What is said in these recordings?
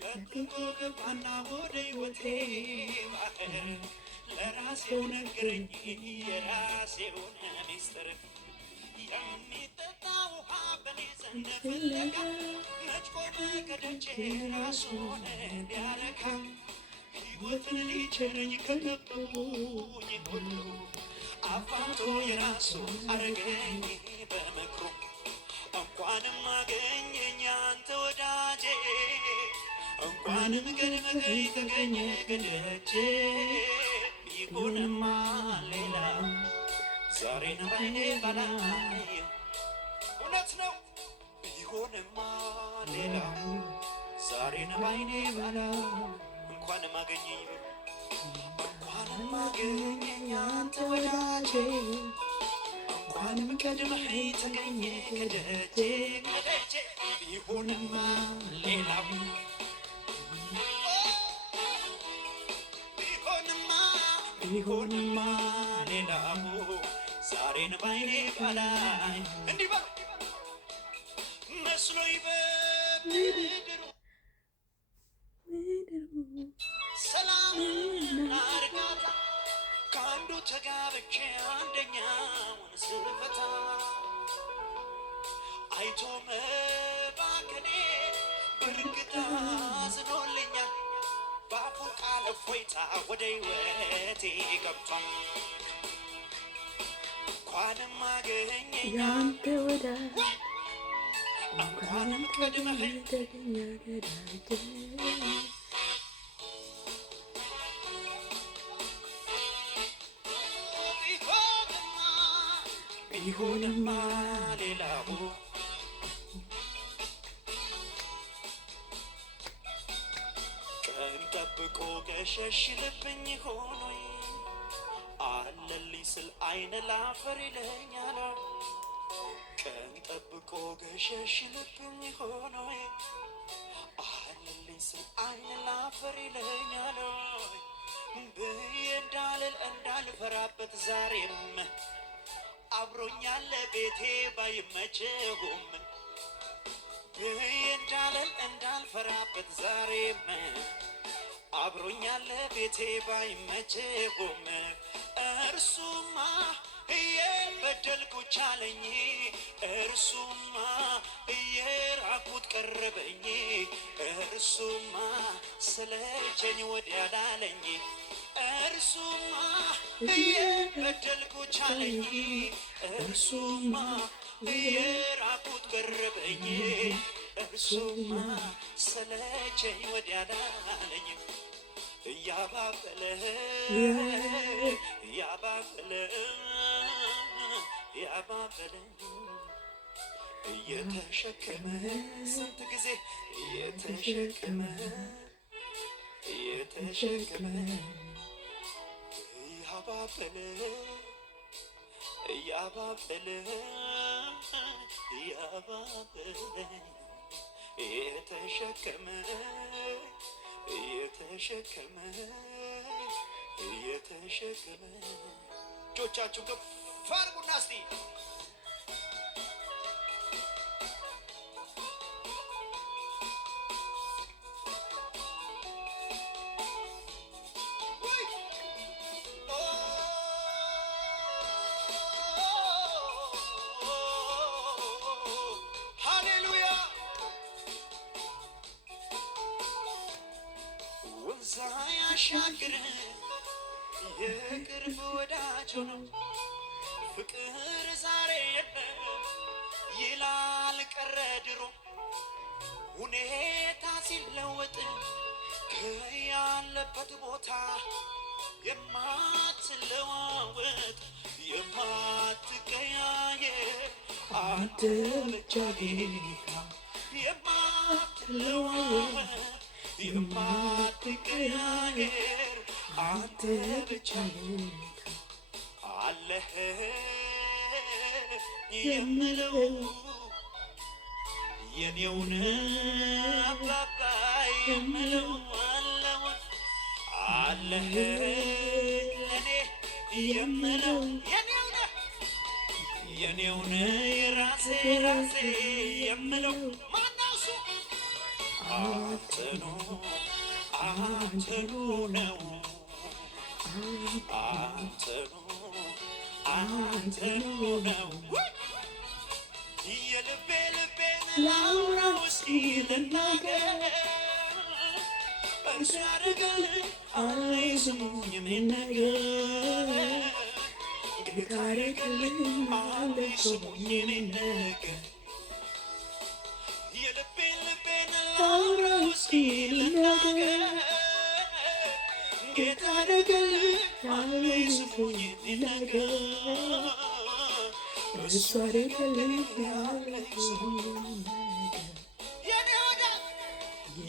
ለጥቆገባና ወደ ሕይወቴ ባህር ለራሴው ነገረኝ የራሴውን ሚስጥር የሚጠጣ ውሃ በኔ ዘንድ ፍለጋ መች ቆመ ከደጄ ራሱን ሊያረካ ሕይወትን ሊቸረኝ ከከበቡኝ ሁሉ አፋቶ የራሱ አረገኝ በምክሩ እንኳንም አገኘኝ አንተ ወዳጄ እንኳንም ገድመኸኝ ተገኘ ከደጄ ቢሆንማ ሌላ ዛሬን ባይኔ ባላይ እውነት ነው ቢሆንማ ሌላ ዛሬን ባይኔ ባላይ እንኳንም አገኘኝ እንኳንም አገኘኝ አንተ ወዳጄ እንኳንም ቀድመኸኝ ተገኘ ከደጄ ቢሆንማ ሌላው ቢሆንማ ሌላው ዛሬን ባይኔ ባላይ እንዲህ በሉ መስሎኝ በምድሩ ሰላምና እርጋታ ከአንዱ ተጋብቼ አንደኛውን ስፈታ አይቶ መባከኔ በእርግጥ አዝኖልኛል ባፉ ቃል እፎይታ ወደ ሕይወቴ ገብቷል እንኳንም አገኘኝ ያንተ ወዳጅ እንኳንም ቀድመኸኝ ተገኘ ከደጄ ቢሆንማ ሌላው ቀን ጠብቆ ገሸሽ ልብኝ ሆኖኝ አለልኝ ስል አይነ ላፈር ይለኛል ቀን ጠብቆ ገሸሽ ልብኝ ሆኖኝ አለልኝ ስል አይነ ላፈር ይለኛል ብዬ እንዳልል እንዳልፈራበት ዛሬም አብሮኛለ ቤቴ ባይመቸውም ብዬ እንዳልል እንዳልፈራበት ዛሬም አብሮኛለ ቤቴ ባይመቸውም እርሱማ እየበደልኩ ቻለኝ እርሱማ እየራኩት ቀረበኝ እርሱማ ስለቸኝ ወዲያ ላለኝ እርሱማ እየበደልኩ ቻለኝ እርሱማ እየራኩት ቀረበኝ እርሱማ ስለቸኝ ወዲያ ላለኝ እያባበለ እያባበለ እያባበለ እየተሸከመ ስንት ጊዜ እየተሸከመ እየተሸከመ እያባበለ እያባበለ እያባበለ እየተሸከመ እየተሸከመ እየተሸከመ እጆቻችሁን ከፍ አድርጉና እስቲ ሳያሻግር የቅርብ ወዳጅ ነው ፍቅር ዛሬ የለም ይላል ቀረ ድሮ ሁኔታ ሲለወጥ ከያለበት ቦታ የማትለዋወጥ የማትቀያየር አንተ ብቻ ጌታ የማትለዋወጥ የማትቀያየር አንተ ብቻ አለህ የምለው የኔውን አባባ የምለው አለህ ለኔ የምለው የኔውን የራሴ የምለው ማነው እሱ አንተኑ አንተኑ ነው አንተኑ አንተኑ ነው የልቤ ልቤን ላውራው እስኪ ልናገር እርሱ ያደረገልኝ አይስሙኝ የሚነገር ጌታ ያደረገልኝ አይስሙኝ የሚነገር የልቤን ልቤን ላውራው እስኪ ልናገር ጌታ ያደረገልኝ አይስሙኝ የሚነገር እርሱ ያደረገልኝ አይስሙኝ የሚነገር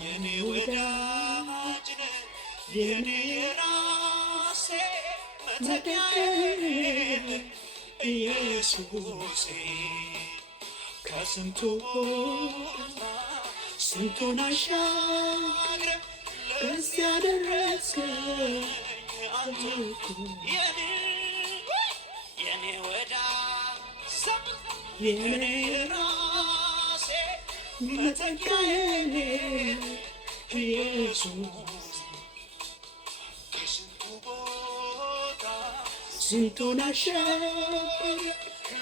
የኔ ወዳጅ ነህ የኔ የራሴ መተኪያዬ ኢየሱሴ ከስንቱ ቦታ ስንቱን አሻግረህ ለዚህ ያደረስከኝ አንተ እኮ የኔ ወዳጅ የኔ የራሴ መተኪያዬ ኢየሱስ ከስንቱ ቦታ ስንቱን አሻግረህ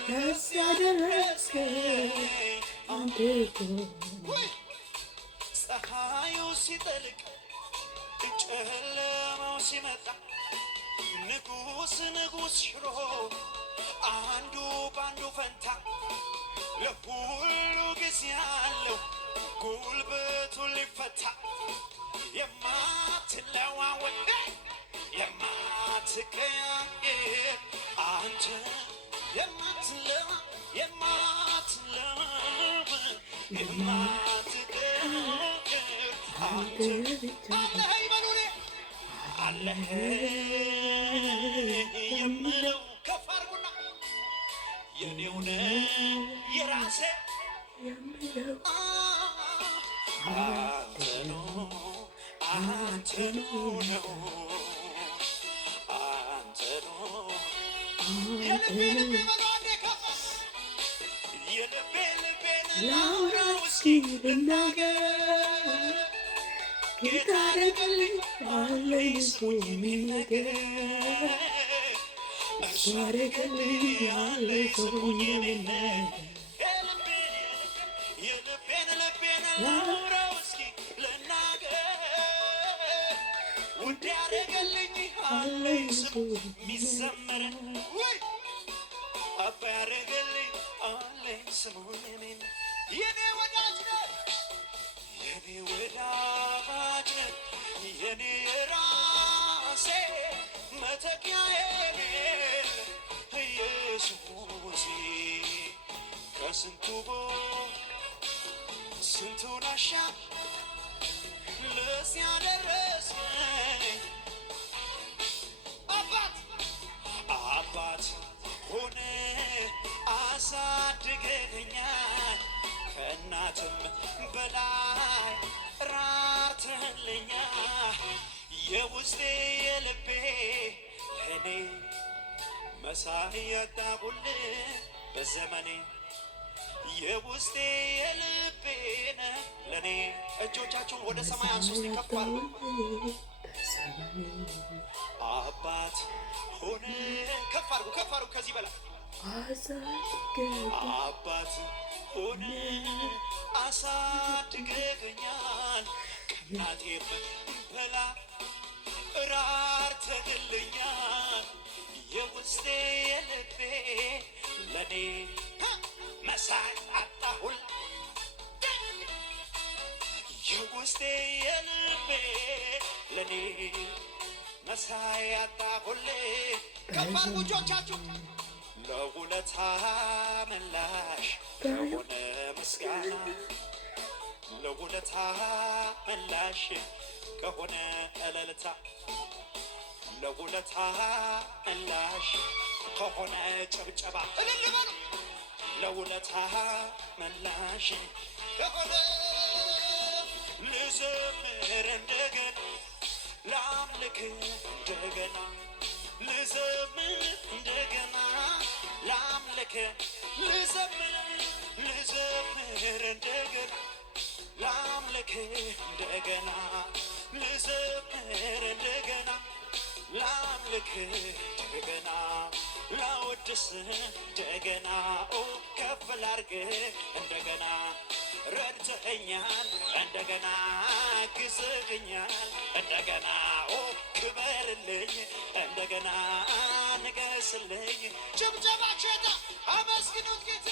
ለዚህ ያደረስከኝ አንተ እኮ ፀሐዩ ሲጠልቅ ጨለማው ሲመጣ ንጉስ ሽሮ አንዱ ባንዱ ፈንታ ለሁሉ ጊዜ ያለው ጉልበቱ ሊፈታ የማትለዋወጥ የማትቀያየር አንተ የማትቀያየር አንተ አለህ ይበሉኔ አለህ የምለው ከፍ አድርጉና የኔው ነህ የራሴ የምለው አንተኑ አንተኑ ነው አንተኑ የልቤን ላውራው እስኪ ልናገር ጌታ ያደረገልኝ አይስሙኝ የሚነገር እርሱ ያደረገልኝ አይስሙኝ የሚነገር ላውራው እስኪ ልናገር ውድ ያደረገልኝ አይስሙኝ የሚዘመር አባ ያደረገልኝ አይስሙኝ የሚነገር የኔ ወዳጅ ነህ የኔ ወዳጅ ነህ የኔ ራሴ መተኪያዬ ኢየሱሴ ከስንቱ ስንቱን አሻግረህ ለዚህ ያደረስከኝ አባት ሆነህ አሳድገኸኛል ከእናትም በላይ ራርተህልኛል የውስጤ የልቤ ለእኔ መሳይ ያጣሁልህ በዘመኔ የውስጤ የልቤ ነህ ለእኔ እጆቻችሁን ወደ ሰማይ አንሱ እስቲ ከፍ አድርጉ አባት ሆነህ ከፍ አድርጉ ከዚህ በላይ አባት ሆነህ አሳድገኸኛል ከእናቴም በላይ ራርተህልኛል የውስጤ የልቤ ለእኔ መሳይ አጣሁልህ የውስጤ የልቤ ለእኔ መሳይ አጣሁልህ ከፍ አድርጉ እጆቻችሁ ለውለታ ምላሽ ለሆነ ምስጋና ለውለታ ምላሽ ከሆነ እልልታ ለውለታ ምላሽ ከሆነ ጭብጨባ እልል በሉ ለውለታ ምላሽ ከሆነ ልዘምር እንደገና ላምልክ እንደገና ልዘምር እንደገና ላምልክ ልዘምር እንደገና ላምልክ እንደገና ልዘምር እንደገና ላምልክ እንደገና ላወድስ እንደገና ከፍ ላርግ እንደገና ረድተኸኛል እንደገና ግዝኸኛል እንደገና ክበርልኝ እንደገና ንገስልኝ። ጭብጨባችሁታ አመስግኑት ጌታ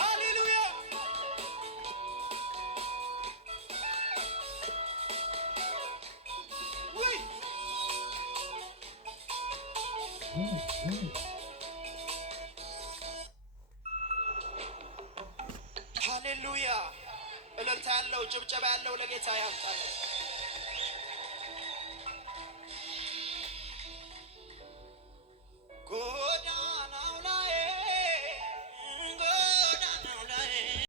ሃሌሉያ። ውይ ሃሌሉያ። እልልታ ያለው ጭብጨባ ያለው ለጌታ ያምጣለት።